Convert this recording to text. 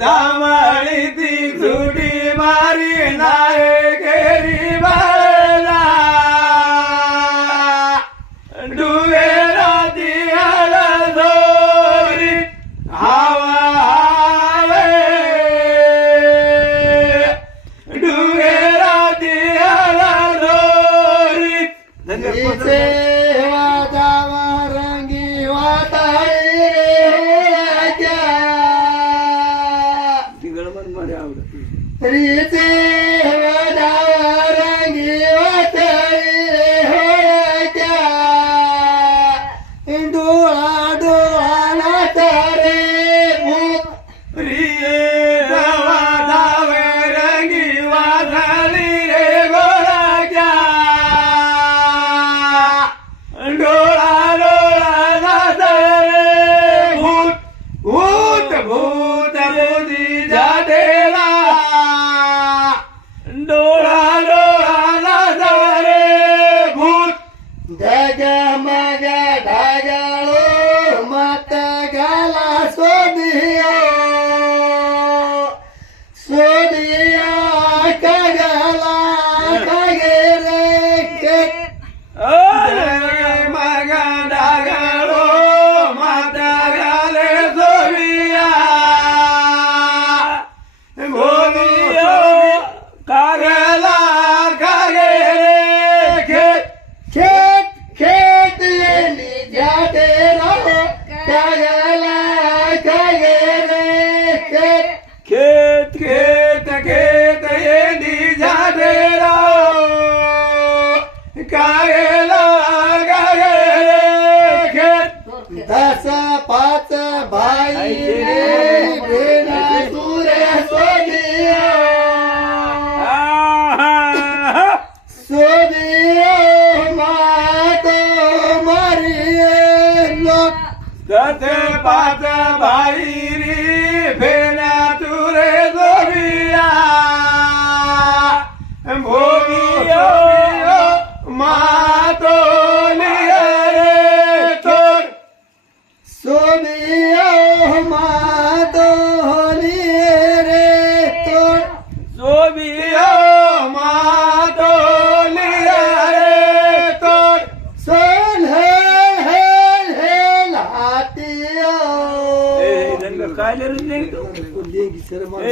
दामडी ती झुडी मारी नाय केरी बाळा डुवेरा दियाला दोरी हवा हवे डुवेरा दियाला दोरी वादावा रंगी वाताई रीते वादावा रंगी वाताई होत्या डोळा डोळा नातारे भूत प्रिये वादावे रंगी वाधाली रे गोराच्या डोळा डोळा नातारे भूत भूत भूत मोदी जाडेला डोळा डोळा नातारे भूत डगमग ढगाळो मत गाला सोदिया सोदिया कगला कगेरे खेत मगा डागाळो माता गाले सोविया भोगियो कागला कागे खेत खेत खेत येली जाते रहो कगला कगेरे खेत खेत खेत खेत येली झाडे राव कागेला कागे खेत दस पाच भाई भेना सुरे सोदिया सोदिया मात मरिये लोक कथे पाच भाई री फेना तुरे जोरिया भोगियो मातो रे तोर सोदिया मात होलिये रे तोड सोबियो मातो रे तोर सोन हेल हेल हेल हातिया काय लेगी सर मार